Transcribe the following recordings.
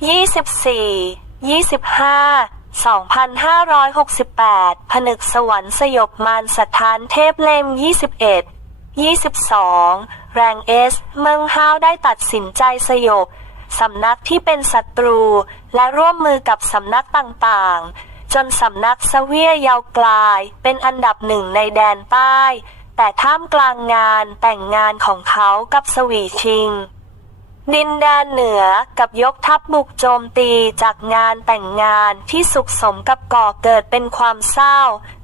24 25 2568 ผนึกสวรรค์สยบมารสถานเทพเล่ม 21 22 แรงเอส เมืองห้าวได้ตัดสินใจสยบ สำนักที่เป็นศัตรู และร่วมมือกับสำนักต่างๆ จนสำนักสเวียยาวกลาย เป็นอันดับหนึ่งในแดนใต้ แต่ท่ามกลางงานแต่งงานของเขากับสวีชิง ดินแดนเหนือกับยกทัพบุกโจมตีจากงานแต่งงานที่สุขสมกับก่อเกิดเป็นความเศร้า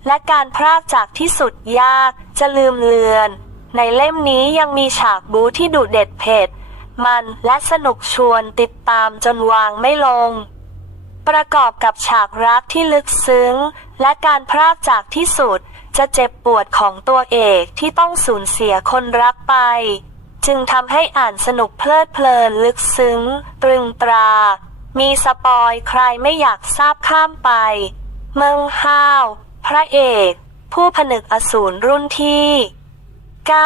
และการพรากจากที่สุดยากจะลืมเลือน ในเล่มนี้ยังมีฉากบูที่ดุเด็ดเผ็ด มันและสนุกชวนติดตามจนวางไม่ลง ประกอบกับฉากรักที่ลึกซึ้ง และการพรากจากที่สุดจะเจ็บปวดของตัวเอกที่ต้องสูญเสียคนรักไป จึงทำให้อ่านสนุกเพลิดเพลินลึกซึ้ง ตรึงตรา มีสปอยใครไม่อยากทราบข้ามไป เมืองห้าว พระเอก ผู้ผนึกอสูรรุ่นที่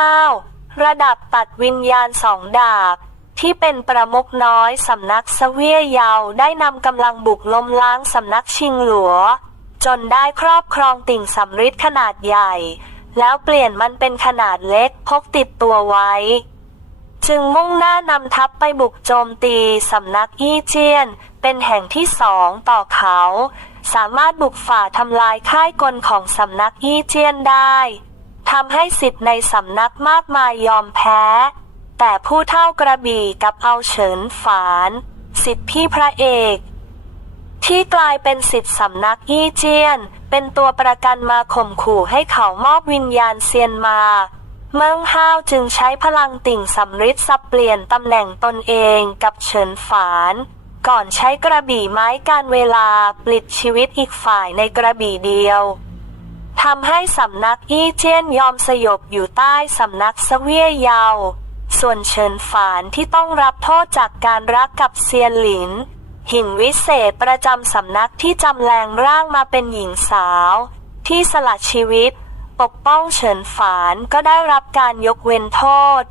9. ระดับตัดวิญญาณสองดาบ ที่เป็นประมุขน้อยสำนักสเวียยาวได้นำกำลังบุกล้มล้างสำนักชิงหลัว จนได้ครอบครองติ่งสำริดขนาดใหญ่ แล้วเปลี่ยนมันเป็นขนาดเล็กพกติดตัวไว้ จึงมุ่งหน้านำทัพไปบุกโจมตีสำนักอี้เจียน เป็นแห่งที่สองต่อเขา สามารถบุกฝ่าทำลายค่ายกลของสำนักอี้เจียนได้ทำให้สิทธิ์ในสำนักมากมายยอมแพ้ แต่ผู้เท่ากระบี่กับเอาเฉินฝาน สิทธิพี่พระเอก ที่กลายเป็นสิทธิสำนักอี้เจียน เป็นตัวประกันมาข่มขู่ให้เขามอบวิญญาณเซียนมา เมืองห้าวจึงใช้พลังติ่งสำริดสับเปลี่ยนตำแหน่งตนเองกับเฉินฝาน ก่อนใช้กระบี่ไม้การเวลาปลิดชีวิตอีกฝ่ายในกระบี่เดียวทำให้สำนักอี้เจียนยอมสยบอยู่ใต้สำนักสเวียเยาวส่วนเฉินฝานที่ต้องรับโทษจากการรักกับเซียนหลิน หินวิเศษประจำสำนักที่จำแรงร่างมาเป็นหญิงสาว ที่สละชีวิต ปกป้องเฉินฝานก็ได้รับการยกเว้นโทษ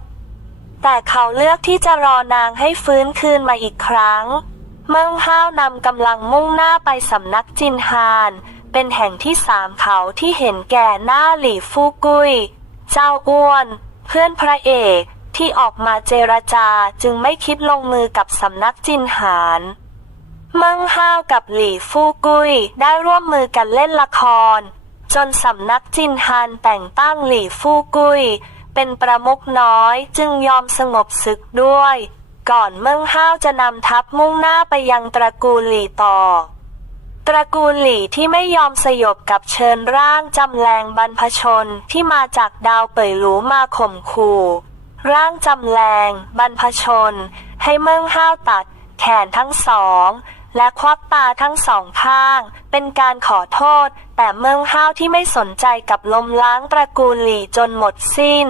แต่เขาเลือกที่จะรอนางให้ฟื้นคืนมาอีกครั้ง เมืองห้าวนำกำลังมุ่งหน้าไปสำนักจินฮาน เป็นแห่งที่สามเขาที่เห็นแก่หน้าหลี่ฟูกุย เจ้าอ้วน เพื่อนพระเอกที่ออกมาเจรจาจึงไม่คิดลงมือกับสำนักจินหานเมิงห้าวกับหลี่ฟูกุยได้ร่วมมือกันเล่นละคร จนสำนักจินฮานแต่งตั้งหลี่ฟู่กุย เป็นประมุขน้อยจึงยอมสงบศึกด้วย ก่อนเมิงห้าวจะนำทัพมุ่งหน้าไปยังตระกูลหลี่ต่อ ตระกูลหลี่ที่ไม่ยอมสยบกับเชิญร่างจำแรงบรรพชนที่มาจากดาวเป่ยหลูมาข่มขู่ร่างจำแรงบรรพชน ให้เมืองห้าวตัดแขนทั้งสอง และควักตาทั้งสองข้าง เป็นการขอโทษ แต่เมืองห้าวที่ไม่สนใจกับลมล้างตระกูลหลี่จนหมดสิ้น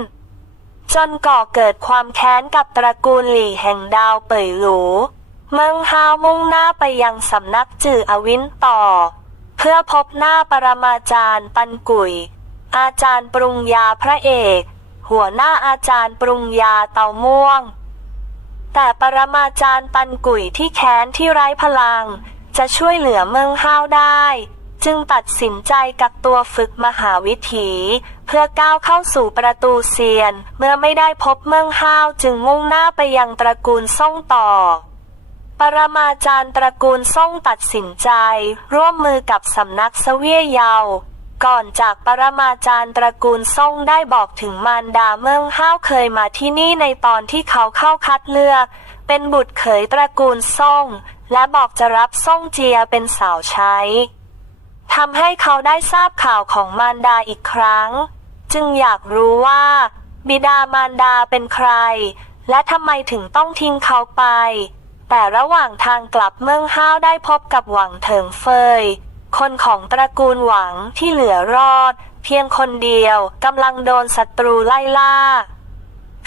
จนก่อเกิดความแค้นกับตระกูลหลี่แห่งดาวเป่ยหลู เมืองฮาวมุ่งหน้าไปยังสำนักจื่ออวินต่อ เพื่อพบหน้าปรมาจารย์ปันกุย อาจารย์ปรุงยาพระเอก หัวหน้าอาจารย์ปรุงยาเตาม่วง แต่ปรมาจารย์ปันกุยที่แค้นที่ไร้พลัง จะช่วยเหลือเมืองห้าวได้ จึงตัดสินใจกักตัวฝึกมหาวิถี เพื่อก้าวเข้าสู่ประตูเซียน เมื่อไม่ได้พบเมืองห้าวจึงมุ่งหน้าไปยังตระกูลซ่งต่อปรมาจารย์ตระกูลซ่งตัดสินใจ ร่วมมือกับสำนักสเวียเยาว ก่อนจากปรมาจารย์ตระกูลซ่งได้บอกถึงมารดาเมืองห้าวเคยมาที่นี่ในตอนที่เขาเข้าคัดเลือก เป็นบุตรเขยตระกูลซ่ง และบอกจะรับซ่งเจียเป็นสาวใช้ทำให้เขาได้ทราบข่าวของมารดาอีกครั้ง จึงอยากรู้ว่า บิดามารดาเป็นใคร และทำไมถึงต้องทิ้งเขาไป แต่ระหว่างทางกลับเมืองห้าวได้พบกับหวังเถิงเฟย คนของตระกูลหวังที่เหลือรอด เพียงคนเดียวกำลังโดนศัตรูไล่ล่า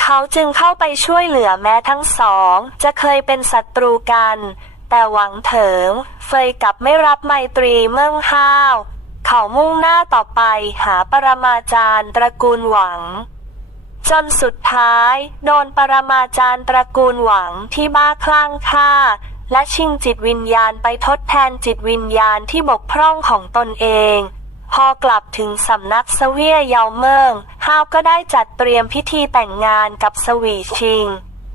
เขาจึงเข้าไปช่วยเหลือแม้ทั้งสอง จะเคยเป็นศัตรูกัน แต่หวังเถิง เฟยกลับไม่รับไมตรีเมืองห้าว เขามุ่งหน้าต่อไปหาปรมาจารย์ตระกูลหวังจนสุดท้าย โดนปรมาจารย์ตระกูลหวังที่บ้าคลั่งฆ่า และชิงจิตวิญญาณไปทดแทนจิตวิญญาณที่บกพร่องของตนเอง พอกลับถึงสำนักสเวียเยาเมิงฮาวก็ได้จัดเตรียมพิธีแต่งงานกับสวีชิง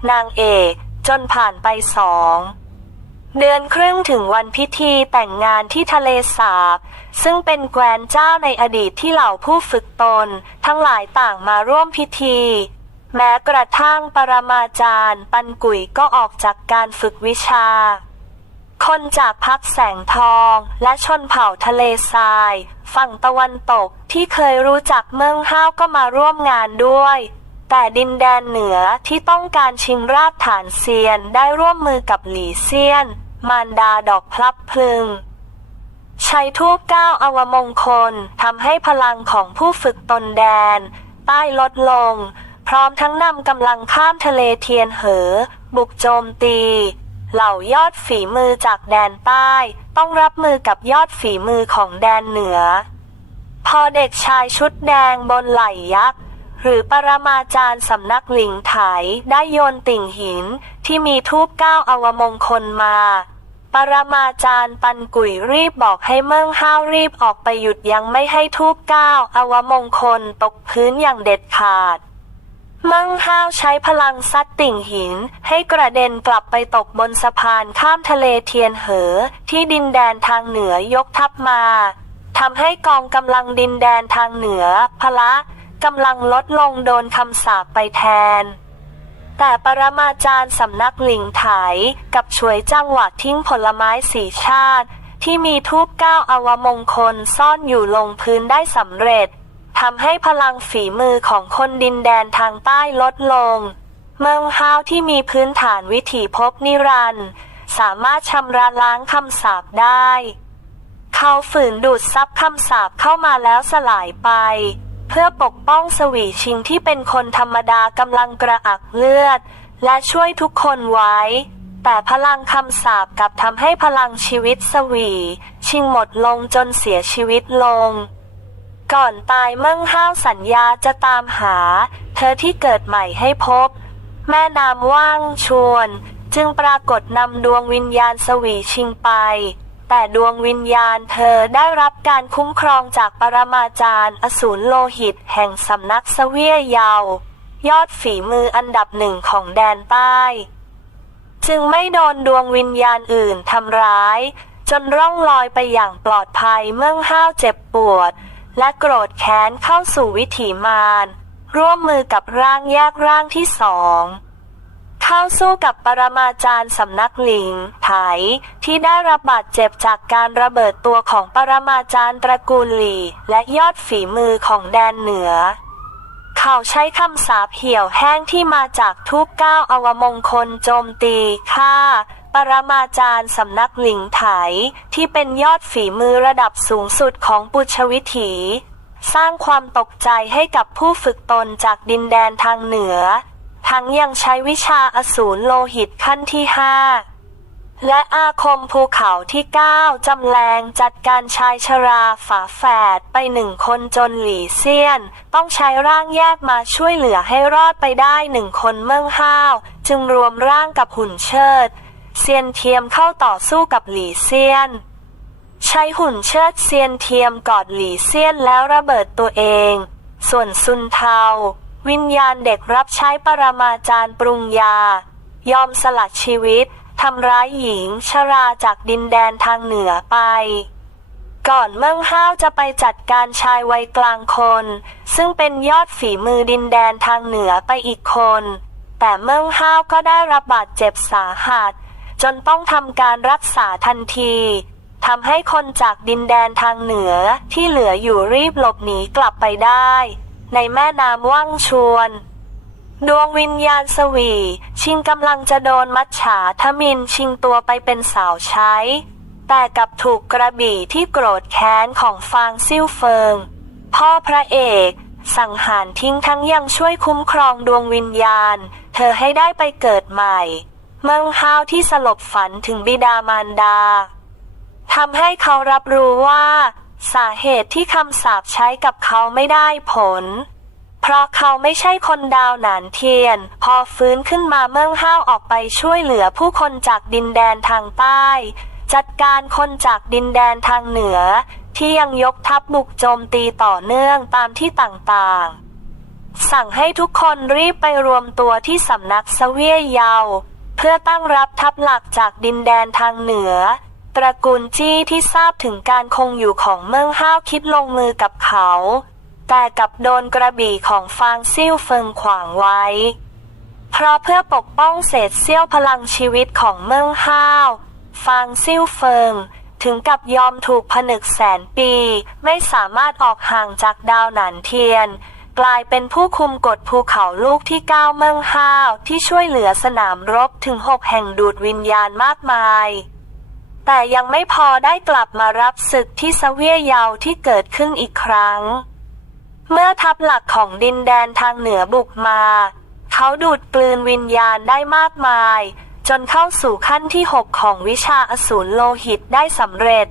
นางเอกจนผ่านไปสองเดือนครึ่งถึงวันพิธีแต่งงานที่ทะเลสาบ ซึ่งเป็นแกวนเจ้าในอดีตที่เหล่าผู้ฝึกตน ทั้งหลายต่างมาร่วมพิธี แม้กระทั่งปรมาจารย์ ปันกุยก็ออกจากการฝึกวิชา คนจากพักแสงทองและชนเผ่าทะเลทราย ฝั่งตะวันตกที่เคยรู้จักเมืองห้าวก็มาร่วมงานด้วย แต่ดินแดนเหนือที่ต้องการชิงราบฐานเซียนได้ร่วมมือกับหลี่เซียน มารดาดอกพลับพลึงใช้ทูบเก้าอวมงคลทำให้พลังของผู้ฝึกตนแดน ใต้ลดลง พร้อมทั้งนำกำลังข้ามทะเลเทียนเหอ บุกโจมตี เหล่ายอดฝีมือจากแดนใต้ ต้องรับมือกับยอดฝีมือของแดนเหนือ พอเด็กชายชุดแดงบนไหล่ยักษ์หรือปรมาจารย์สำนักหลิงไถได้โยนติ่งหินที่มีทูบก้าอวมงคลมา ปรมาจารย์ปันกุยรีบบอกให้เมืองห้าวรีบออกไปหยุดยังไม่ให้ทูบก้าอวมงคลตกพื้นอย่างเด็ดขาด มืองห้าวใช้พลังซัดติ่งหิน ให้กระเด็นกลับไปตกบนสะพานข้ามทะเลเทียนเหอ ที่ดินแดนทางเหนือยกทัพมาทำให้กองกำลังดินแดนทางเหนือ พละกำลังลดลงโดนคำสาปไปแทน แต่ปรมาจารย์สำนักหลิงไถกับช่วยจังหวะทิ้งผลไม้สีชาติ ที่มีทูบเก้าอวมงคลซ่อนอยู่ลงพื้นได้สำเร็จ ทำให้พลังฝีมือของคนดินแดนทางใต้ลดลง เมืองฮาวที่มีพื้นฐานวิถีภพนิรันด์สามารถชำระล้างคำสาปได้ เขาฝืนดูดซับคำสาปเข้ามาแล้วสลายไป เพื่อปกป้องสวีชิงที่เป็นคนธรรมดากำลังกระอักเลือด และช่วยทุกคนไว้ แต่พลังคำสาปกลับทำให้พลังชีวิตสวี ชิงหมดลงจนเสียชีวิตลง ก่อนตายเมิ่งห้าวสัญญาจะตามหา เธอที่เกิดใหม่ให้พบ แม่นามว่างชวน จึงปรากฏนำดวงวิญญาณสวีชิงไป แต่ดวงวิญญาณเธอได้รับการคุ้มครองจากปรมาจารย์อสูรโลหิตแห่งสำนักสเวียเยาวยอดฝีมืออันดับหนึ่งของแดนใต้ จึงไม่โดนดวงวิญญาณอื่นทำร้าย จนร่องลอยไปอย่างปลอดภัยเมื่อห้าวเจ็บปวด และโกรธแค้นเข้าสู่วิถีมารร่วมมือกับร่างแยกร่างที่สองเข้าสู้กับปรมาจารย์สำนักหลิง ไถ ที่ได้รับบาดเจ็บจากการระเบิดตัวของปรมาจารย์ตระกูลหลี และยอดฝีมือของแดนเหนือ เขาใช้คำสาปเหี่ยวแห้งที่มาจากทุกก้าวอวมงคลโจมตีฆ่า ปรมาจารย์สำนักหลิงไถ ที่เป็นยอดฝีมือระดับสูงสุดของปุชวิถี สร้างความตกใจให้กับผู้ฝึกตนจากดินแดนทางเหนือ ทั้งยังใช้วิชาอสูรโลหิตขั้นที่ห้าและอาคมภูเขาที่เก้าจำแรงจัดการชายชราฝาแฝดไปหนึ่งคนจนหลีเซียน ต้องใช้ร่างแยกมาช่วยเหลือให้รอดไปได้หนึ่งคนเมืองห้าว จึงรวมร่างกับหุ่นเชิด เซียนเทียมเข้าต่อสู้กับหลี่เซียน ใช้หุ่นเชิดเซียนเทียมกอดหลี่เซียนแล้วระเบิดตัวเอง ส่วนซุนเทาวิญญาณเด็กรับใช้ปรมาจารย์ปรุงยา ยอมสลัดชีวิตทำร้ายหญิงชราจากดินแดนทางเหนือไป ก่อนเมืองห้าวจะไปจัดการชายวัยกลางคน ซึ่งเป็นยอดฝีมือดินแดนทางเหนือไปอีกคน แต่เมืองห้าวก็ได้รับบาดเจ็บสาหัส จนต้องทำการรักษาทันทีทำให้คนจากดินแดนทางเหนือที่เหลืออยู่รีบหลบหนีกลับไปได้ ในแม่น้ำว่างชวน ดวงวิญญาณสวี ชิงกำลังจะโดนมัจฉาทมินชิงตัวไปเป็นสาวใช้ แต่กลับถูกกระบี่ที่โกรธแค้นของฟางซิ่วเฟิง พ่อพระเอกสังหารทิ้งทั้งยังช่วยคุ้มครองดวงวิญญาณ เธอให้ได้ไปเกิดใหม่ มืองฮาวที่สลบฝันถึงบิดามารดาทำให้เขารับรู้ว่า สาเหตุที่คำสาปใช้กับเขาไม่ได้ผล เพราะเขาไม่ใช่คนดาวหนานเทียน พอฟื้นขึ้นมาเมื่อห้าวออกไปช่วยเหลือผู้คนจากดินแดนทางใต้ จัดการคนจากดินแดนทางเหนือ ที่ยังยกทัพบุกโจมตีต่อเนื่องตามที่ต่างๆ สั่งให้ทุกคนรีบไปรวมตัวที่สำนักเสวียเยา พื่อตั้งรับทัพหลักจากดินแดนทางเหนือ ตระกูลจี้ที่ทราบถึงการคงอยู่ของเมืองห้าวคิดลงมือกับเขา แต่กลับโดนกระบี่ของฟางซิ่วเฟิงขวางไว้ เพราะเพื่อปกป้องเศษเสี้ยวพลังชีวิตของเมืองห้าว ฟางซิ่วเฟิงถึงกับยอมถูกผนึกแสนปี ไม่สามารถออกห่างจากดาวหนานเทียน กลายเป็นผู้คุมกฎภูเขาลูกที่ก้าเมืองห้าว ที่ช่วยเหลือสนามรบถึงหกแห่งดูดวิญญาณมากมาย แต่ยังไม่พอได้กลับมารับศึกที่สเวียเยาที่เกิดขึ้นอีกครั้ง เมื่อทัพหลักของดินแดนทางเหนือบุกมา เขาดูดกลืนวิญญาณได้มากมาย จนเข้าสู่ขั้นที่หกของวิชาอสูรโลหิตได้สำเร็จ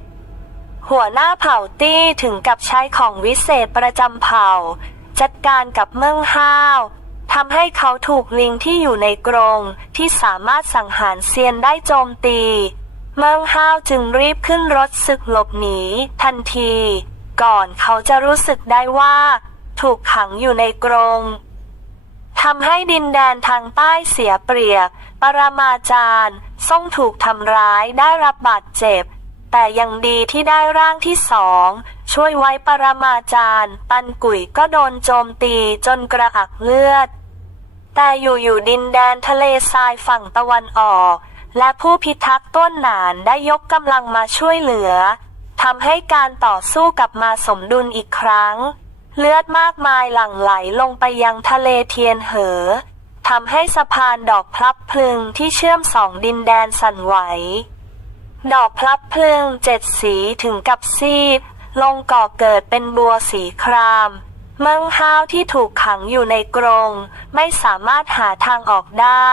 หัวหน้าเผ่าตี้ถึงกับใช้ของวิเศษประจำเผ่า จัดการกับเมืองห้าวทำให้เขาถูกลิงที่อยู่ในกรงที่สามารถสังหารเซียนได้โจมตี เมืองห้าวจึงรีบขึ้นรถศึกหลบหนีทันที ก่อนเขาจะรู้สึกได้ว่า ถูกขังอยู่ในกรงทำให้ดินแดนทางใต้เสียเปรียบ ปรมาจารย์ส่งถูกทำร้ายได้รับบาดเจ็บ แต่ยังดีที่ได้ร่างที่สองช่วยไว้ปรมาจารย์ ปันกุยก็โดนโจมตีจนกระอักเลือด แต่อยู่ๆดินแดนทะเลทรายฝั่งตะวันออก และผู้พิทักษ์ต้นหนานได้ยกกำลังมาช่วยเหลือทำให้การต่อสู้กลับมาสมดุลอีกครั้ง เลือดมากมายหลั่งไหลลงไปยังทะเลเทียนเหอทำให้สะพานดอกพลับพลึงที่เชื่อมสองดินแดนสั่นไหว ดอกพลับเพลึงเจ็ดสีถึงกับซีด ลงก่อเกิดเป็นบัวสีครามมืองห้าวที่ถูกขังอยู่ในกรง ไม่สามารถหาทางออกได้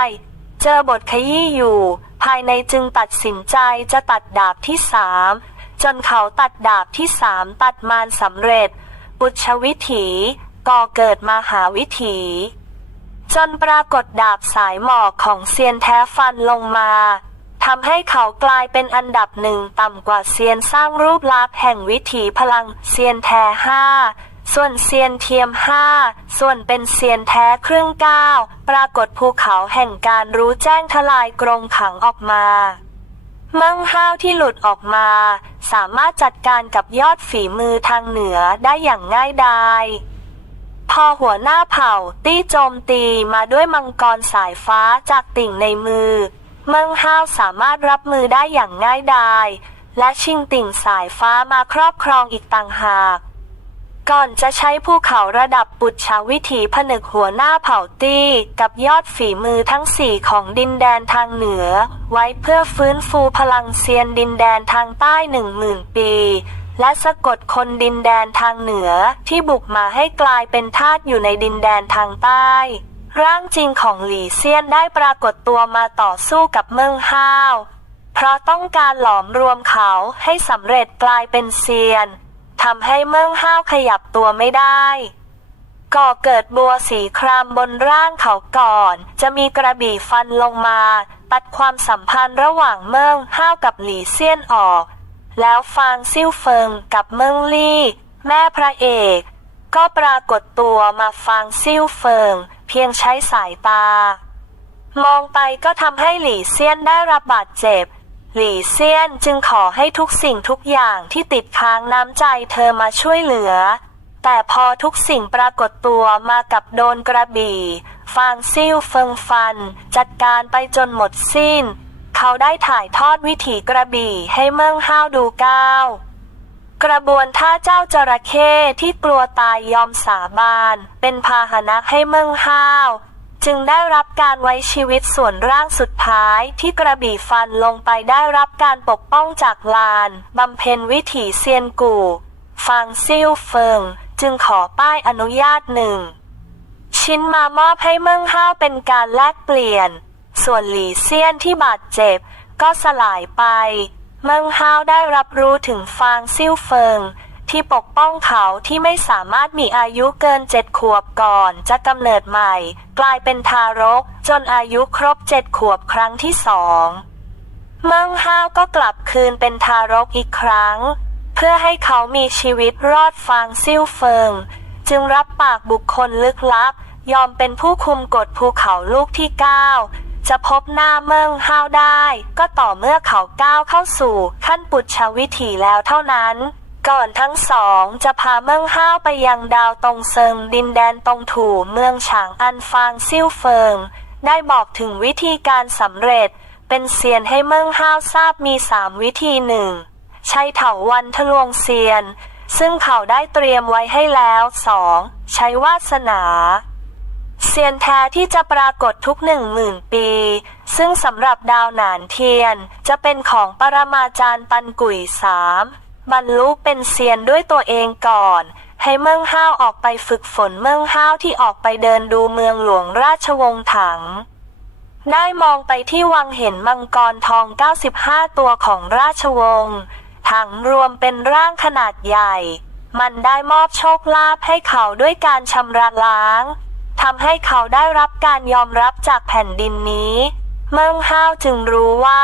เจอบทขยี้อยู่ ภายในจึงตัดสินใจจะตัดดาบที่สามจนเขาตัดดาบที่สามตัดมารสำเร็จ บุชวิถีก่อเกิดมาหาวิถี จนปรากฏดาบสายหมอกของเซียนแท้ฟันลงมา ทำให้เขากลายเป็นอันดับหนึ่งต่ำกว่าเซียนสร้างรูปลักษณ์แห่งวิถีพลังเซียนแท้ห้าส่วนเซียนเทียมห้าส่วนเป็นเซียนแท้เครื่องก้าปรากฏภูเขาแห่งการรู้แจ้งทลายกรงขังออกมามืองห้าวที่หลุดออกมา สามารถจัดการกับยอดฝีมือทางเหนือได้อย่างง่ายดายพอหัวหน้าเผ่าตี้โจมตีมาด้วยมังกรสายฟ้าจากติ่งในมือ มืองห้าวสามารถรับมือได้อย่างง่ายดาย และชิงติ่งสายฟ้ามาครอบครองอีกต่างหาก ก่อนจะใช้ภูเขาระดับปุจฉาวิถีผนึกหัวหน้าเผ่าตี้ กับยอดฝีมือทั้งสี่ของดินแดนทางเหนือ ไว้เพื่อฟื้นฟูพลังเซียนดินแดนทางใต้หนึ่งหมื่นปีและสะกดคนดินแดนทางเหนือที่บุกมาให้กลายเป็นทาสอยู่ในดินแดนทางใต้ ร่างจริงของหลี่เซียนได้ปรากฏตัวมาต่อสู้กับเมืองห้าว เพราะต้องการหลอมรวมเขาให้สำเร็จกลายเป็นเซียนทำให้เมืองห้าวขยับตัวไม่ได้ก่อเกิดบัวสีครามบนร่างเขาก่อน จะมีกระบี่ฟันลงมา ตัดความสัมพันธ์ระหว่างเมืองห้าวกับหลี่เซียนออก แล้วฟางซิ่วเฟิงกับเมืองลี่ แม่พระเอก ก็ปรากฏตัวมาฟางซิ่วเฟิง เพียงใช้สายตา มองไปก็ทำให้หลี่เซียนได้รับบาดเจ็บ หลี่เซียนจึงขอให้ทุกสิ่งทุกอย่างที่ติดค้างน้ำใจเธอมาช่วยเหลือ แต่พอทุกสิ่งปรากฏตัวมากับโดนกระบี่ฟางซิ่วเฟิงฟัน จัดการไปจนหมดสิ้น เขาได้ถ่ายทอดวิถีกระบี่ให้เมืองห้าวดูก้าว กระบวนท่าเจ้าจระเข้ที่กลัวตายยอมสาบาน เป็นพาหนะให้เมืองห้าว จึงได้รับการไว้ชีวิตส่วนร่างสุดท้ายที่กระบี่ฟันลงไปได้รับการปกป้องจากลานบำเพ็ญวิถีเซียนกู่ฟางซิ่วเฟิง จึงขอป้ายอนุญาตหนึ่ง ชิ้นมามอบให้เมืองห้าวเป็นการแลกเปลี่ยน ส่วนหลีเซียนที่บาดเจ็บก็สลายไป มืองห้าวได้รับรู้ถึงฟางซิ่วเฟิง ที่ปกป้องเขาที่ไม่สามารถมีอายุเกินเจ็ดขวบก่อนจะกำเนิดใหม่ กลายเป็นทารก จนอายุครบเจ็ดขวบครั้งที่สองมิงห้าวก็กลับคืนเป็นทารกอีกครั้ง เพื่อให้เขามีชีวิตรอดฟางซิ่วเฟิง จึงรับปากบุคคลลึกลับ ยอมเป็นผู้คุมกฎภูเขาลูกที่เก้า จะพบหน้าเมิงห้าวได้ ก็ต่อเมื่อเขาก้าวเข้าสู่ขั้นปุจชวิถีแล้วเท่านั้น ก่อนทั้งสองจะพาเมิงห้าวไปยังดาวตรงเซิงดินแดนตรงถูเมืองฉางอันฟางซิ่วเฟิง ได้บอกถึงวิธีการสำเร็จ เป็นเซียนให้เมิงห้าวทราบมีสามวิธีหนึ่งใช้เถาวันทะลวงเซียน ซึ่งเขาได้เตรียมไว้ให้แล้วสองใช้วาสนา เซียนแท้ที่จะปรากฏทุกหนึ่งหมื่นปี ซึ่งสำหรับดาวหนานเทียน จะเป็นของปรมาจารย์ปันกุ๋ยสามบรรลุเป็นเซียนด้วยตัวเองก่อน ให้เมืองห้าวออกไปฝึกฝนเมืองห้าวที่ออกไปเดินดูเมืองหลวงราชวงศ์ถัง ได้มองไปที่วังเห็นมังกรทอง 95 ตัวของราชวงศ์ถังรวมเป็นร่างขนาดใหญ่ มันได้มอบโชคลาภให้เขาด้วยการชำระล้าง ทำให้เขาได้รับการยอมรับจากแผ่นดินนี้ เมิงห้าวจึงรู้ว่า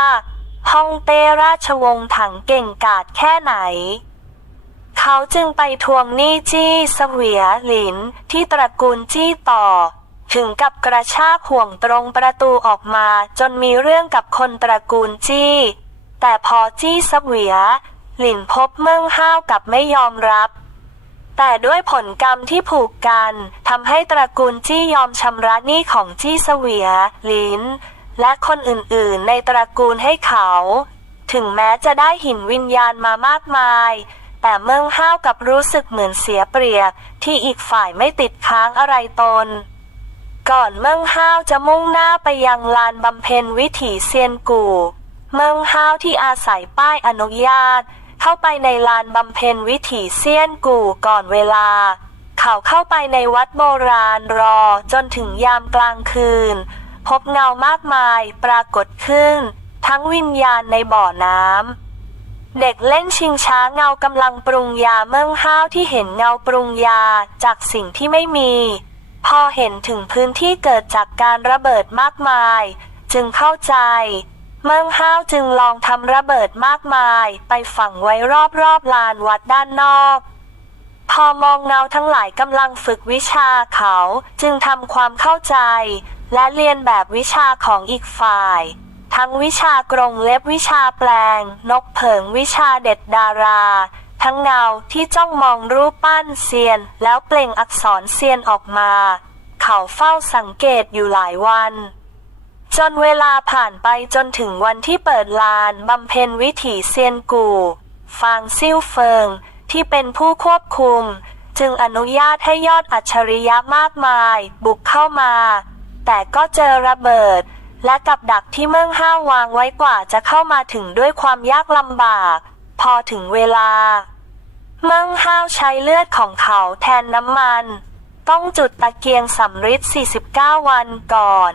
ฮ่องเต้ราชวงศ์ถังเก่งกาจแค่ไหน เขาจึงไปทวงหนี้จี้เสวียหลินที่ตระกูลจี้ต่อ ถึงกับกระชากห่วงตรงประตูออกมาจนมีเรื่องกับคนตระกูลจี้ แต่พอจี้เสวียหลินพบเมืองห้าวกับไม่ยอมรับ แต่ด้วยผลกรรมที่ผูกกันทำให้ตระกูลจี้ยอมชำระหนี้ของจี้เสวีย ลิน และคนอื่นๆ ในตระกูลให้เขา ถึงแม้จะได้หินวิญญาณมามากมาย แต่เมืองห้าวกับรู้สึกเหมือนเสียเปรียบ ที่อีกฝ่ายไม่ติดค้างอะไรตน ก่อนเมืองห้าวจะมุ่งหน้าไปยังลานบำเพ็ญวิถีเซียนกู่ เมืองห้าวที่อาศัยป้ายอนุญาต เข้าไปในลานบำเพ็ญวิถีเซียนกู่ก่อนเวลา เขาเข้าไปในวัดโบราณรอจนถึงยามกลางคืน พบเงามากมายปรากฏขึ้น ทั้งวิญญาณในบ่อน้ำเด็กเล่นชิงช้าเงากำลังปรุงยาเมื่องห้าวที่เห็นเงาปรุงยาจากสิ่งที่ไม่มี พอเห็นถึงพื้นที่เกิดจากการระเบิดมากมาย จึงเข้าใจ เมืองห้าวจึงลองทำระเบิดมากมาย ไปฝังไว้รอบๆลานวัดด้านนอก พอมองเงาทั้งหลายกำลังฝึกวิชาเขาจึงทำความเข้าใจ และเรียนแบบวิชาของอีกฝ่าย ทั้งวิชากรงเล็บวิชาแปลง นกเผิงวิชาเด็ดดารา ทั้งเงาที่จ้องมองรูปปั้นเซียน แล้วเปล่งอักษรเซียนออกมา เขาเฝ้าสังเกตอยู่หลายวัน จนเวลาผ่านไปจนถึงวันที่เปิดลานบำเพ็ญวิถีเซียนกู่ ฟางซิ่วเฟิง ที่เป็นผู้ควบคุม จึงอนุญาตให้ยอดอัจฉริยะมากมาย บุกเข้ามา แต่ก็เจอระเบิด และกับดักที่เมืองห้าววางไว้กว่าจะเข้ามาถึงด้วยความยากลำบาก พอถึงเวลา เมืองห้าวใช้เลือดของเขาแทนน้ำมัน ต้องจุดตะเกียงสำริด49 วันก่อน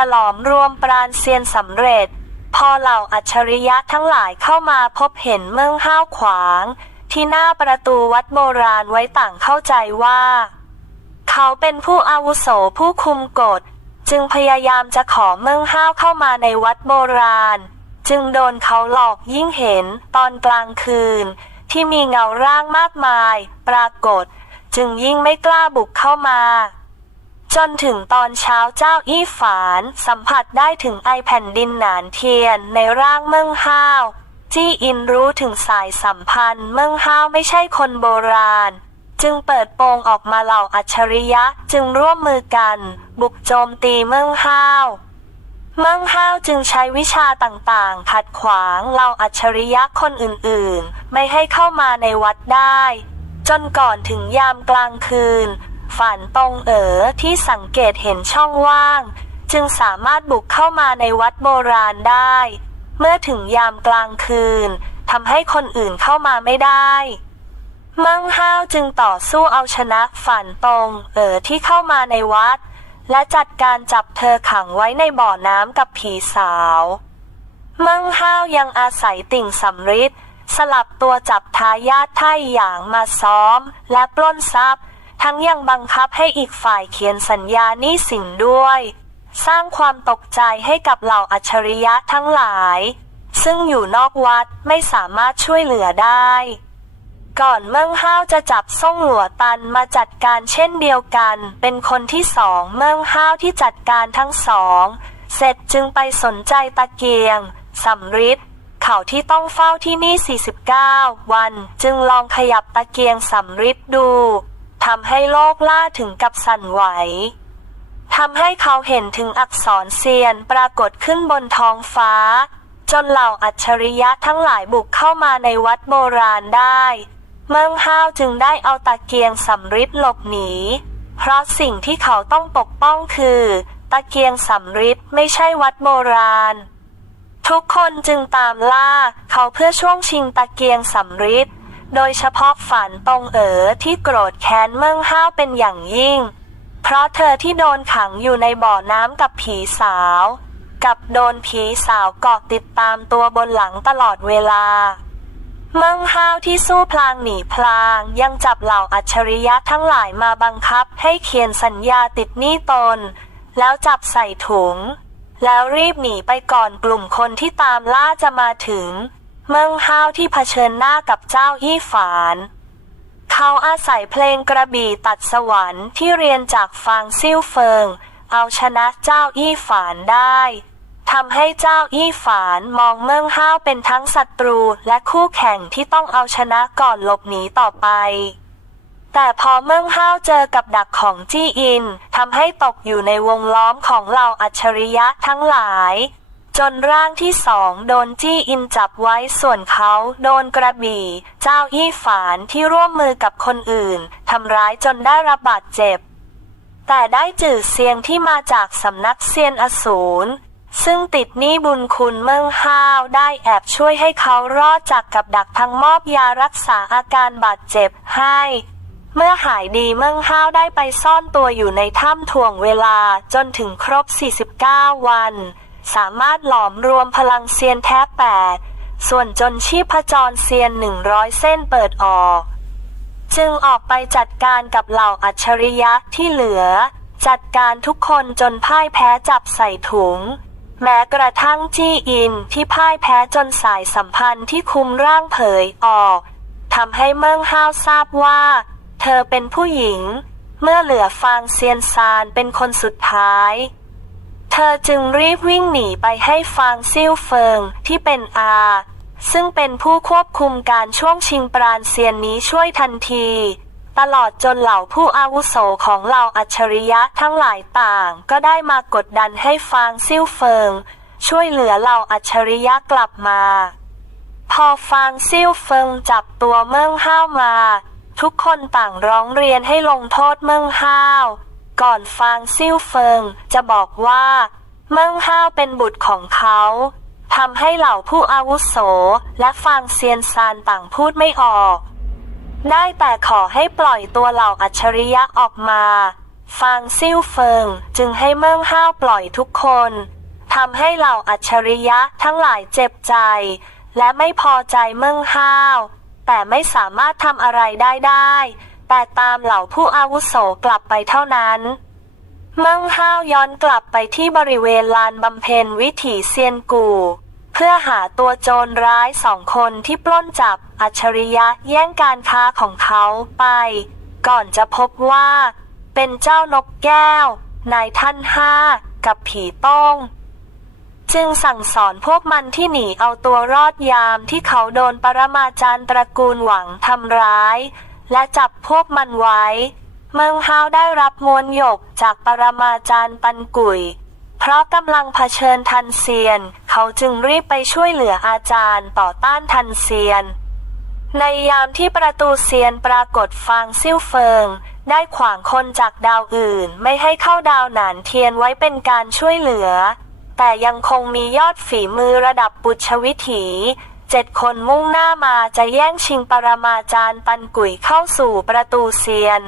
จะหลอมรวมปราณเซียนสำเร็จ พอเหล่าอัจฉริยะทั้งหลายเข้ามาพบเห็นเมืองห้าวขวาง ที่หน้าประตูวัดโบราณไว้ต่างเข้าใจว่า เขาเป็นผู้อาวุโสผู้คุมกฎ จึงพยายามจะขอเมืองห้าวเข้ามาในวัดโบราณ จึงโดนเขาหลอกยิ่งเห็นตอนกลางคืน ที่มีเงาร่างมากมาย ปรากฏ จึงยิ่งไม่กล้าบุกเข้ามา จนถึงตอนเช้าเจ้าอี้ฝานสัมผัสได้ถึงไอแผ่นดินหนานเทียนในร่างเมืองห้าว จี้อินรู้ถึงสายสัมพันธ์เมืองห้าวไม่ใช่คนโบราณ จึงเปิดโปงออกมาเหล่าอัจฉริยะจึงร่วมมือกัน บุกโจมตีเมืองห้าวเมืองห้าวจึงใช้วิชาต่างๆ ขัดขวางเหล่าอัจฉริยะคนอื่นๆ ไม่ให้เข้ามาในวัดได้ จนก่อนถึงยามกลางคืน ฝันตรงเอ๋อที่สังเกตเห็นช่องว่าง จึงสามารถบุกเข้ามาในวัดโบราณได้ เมื่อถึงยามกลางคืนทำให้คนอื่นเข้ามาไม่ได้มืองห้าวจึงต่อสู้เอาชนะฝันตรงเอ๋อที่เข้ามาในวัด และจัดการจับเธอขังไว้ในบ่อน้ำกับผีสาวมืองห้าวยังอาศัยติ่งสำริดสลับตัวจับทายาทไท่อย่างมาซ้อม และปล้นทรัพย์ ทั้งยังบังคับให้อีกฝ่ายเขียนสัญญาหนี้สินด้วย สร้างความตกใจให้กับเหล่าอัจฉริยะทั้งหลาย ซึ่งอยู่นอกวัดไม่สามารถช่วยเหลือได้ ก่อนเมืองห้าวจะจับซ่งหลัวตันมาจัดการเช่นเดียวกัน เป็นคนที่สองเมืองห้าวที่จัดการทั้งสอง เสร็จจึงไปสนใจตะเกียงสำริดเขาที่ต้องเฝ้าที่นี่ 49 วัน จึงลองขยับตะเกียงสำริดดู ทำให้โลกล่าถึงกับสั่นไหวทำให้เขาเห็นถึงอักษรเซียนปรากฏขึ้นบนท้องฟ้า จนเหล่าอัจฉริยะทั้งหลายบุกเข้ามาในวัดโบราณได้ เมืองห้าวจึงได้เอาตะเกียงสำริดหลบหนี เพราะสิ่งที่เขาต้องปกป้องคือ ตะเกียงสำริดไม่ใช่วัดโบราณ ทุกคนจึงตามล่าเขาเพื่อช่วงชิงตะเกียงสำริด โดยเฉพาะฝันตรงเอ๋อที่โกรธแค้นเมืองห้าวเป็นอย่างยิ่ง เพราะเธอที่โดนขังอยู่ในบ่อน้ำกับผีสาว กับโดนผีสาวเกาะติดตามตัวบนหลังตลอดเวลา เมืองห้าวที่สู้พลางหนีพลางยังจับเหล่าอัจฉริยะทั้งหลายมาบังคับให้เขียนสัญญาติดหนี้ตน แล้วจับใส่ถุง แล้วรีบหนีไปก่อนกลุ่มคนที่ตามล่าจะมาถึง เมืองห้าวที่เผชิญหน้ากับเจ้าอี้ฝาน เขาอาศัยเพลงกระบี่ตัดสวรรค์ที่เรียนจากฟางซิ่วเฟิง เอาชนะเจ้าอี้ฝานได้ทำให้เจ้าอี้ฝานมองเมืองห้าวเป็นทั้งศัตรูและคู่แข่งที่ต้องเอาชนะก่อนหลบหนีต่อไป แต่พอเมืองห้าวเจอกับดักของจี้อินทำให้ตกอยู่ในวงล้อมของเหล่าอัจฉริยะทั้งหลาย จนร่างที่สองโดนจี้อินจับไว้ส่วนเขาโดนกระบี่ เจ้าอี้ฝานที่ร่วมมือกับคนอื่นทำร้ายจนได้รับบาดเจ็บ แต่ได้จื่อเซียงที่มาจากสำนักเซียนอสูรซึ่งติดหนี้บุญคุณเมืองห้าวได้แอบช่วยให้เขารอดจากกับดักทั้งมอบยารักษาอาการบาดเจ็บให้ เมื่อหายดีเมืองห้าวได้ไปซ่อนตัวอยู่ในถ้ำถ่วงเวลาจนถึงครบ 49 วัน สามารถหลอมรวมพลังเซียนแท้แปดส่วนจนชีพจรเซียน 100 เส้นเปิดออก จึงออกไปจัดการกับเหล่าอัจฉริยะที่เหลือ จัดการทุกคนจนพ่ายแพ้จับใส่ถุง แม้กระทั่งจี้อินที่พ่ายแพ้จนสายสัมพันธ์ที่คุมร่างเผยออกทำให้เมืองห้าวทราบว่า เธอเป็นผู้หญิง เมื่อเหลือฟางเซียนซานเป็นคนสุดท้าย เธอจึงรีบวิ่งหนีไปให้ฟางซิ่วเฟิงที่เป็นอา ซึ่งเป็นผู้ควบคุมการช่วงชิงปราณเซียนนี้ช่วยทันที ตลอดจนเหล่าผู้อาวุโสของเหล่าอัจฉริยะทั้งหลายต่าง ก็ได้มากดดันให้ฟางซิ่วเฟิง ช่วยเหลือเหล่าอัจฉริยะกลับมา พอฟางซิ่วเฟิงจับตัวเมืองห้าวมา ทุกคนต่างร้องเรียนให้ลงโทษเมืองห้าว ก่อนฟางซิ่วเฟิงจะบอกว่าเมืองห้าวเป็นบุตรของเขาทำให้เหล่าผู้อาวุโส และฟางเซียนซานต่างพูดไม่ออก ได้แต่ขอให้ปล่อยตัวเหล่าอัจฉริยะออกมาฟางซิ่วเฟิงจึงให้เมืองห้าวปล่อยทุกคนทำให้เหล่าอัจฉริยะทั้งหลายเจ็บใจ และไม่พอใจเมืองห้าว แต่ไม่สามารถทำอะไรได้ได้ แต่ตามเหล่าผู้อาวุโสกลับไปเท่านั้นมืองห้าวย้อนกลับไปที่บริเวณลานบำเพ็ญวิถีเซียนกูเพื่อหาตัวโจรร้ายสองคนที่ปล้นจับอัจฉริยะแย่งการค้าของเขาไป ก่อนจะพบว่า เป็นเจ้านกแก้ว นายท่านห้า กับผีต้ง จึงสั่งสอนพวกมันที่หนีเอาตัวรอดยามที่เขาโดนปรมาจารย์ตระกูลหวังทำร้าย และจับพวกมันไว้ เมืองฮาวได้รับมวลหยกจากปรมาจารย์ปันกุย เพราะกำลังเผชิญทันเซียน เขาจึงรีบไปช่วยเหลืออาจารย์ต่อต้านทันเซียน ในยามที่ประตูเซียนปรากฏฟางซิ่วเฟิง ได้ขวางคนจากดาวอื่นไม่ให้เข้าดาวหนานเทียนไว้เป็นการช่วยเหลือ แต่ยังคงมียอดฝีมือระดับปุชวิถี เจ็ดคนมุ่งหน้ามาจะแย่งชิงปรมาจารย์ปันกุยเข้าสู่ประตูเซียน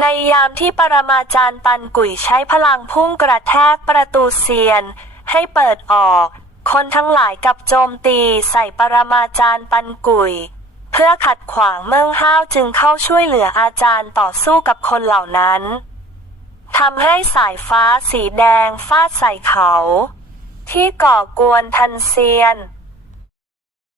ในยามที่ปรมาจารย์ปันกุยใช้พลังพุ่งกระแทกประตูเซียน ให้เปิดออกคคนทั้งหลายกับโจมตีใส่ปรมาจารย์ปันกุย เพื่อขัดขวางเมืองห้าวจึงเข้าช่วยเหลืออาจารย์ต่อสู้กับคนเหล่านั้นทำให้สายฟ้าสีแดงฟาดใส่เขา ที่ก่อกวนทันเซียน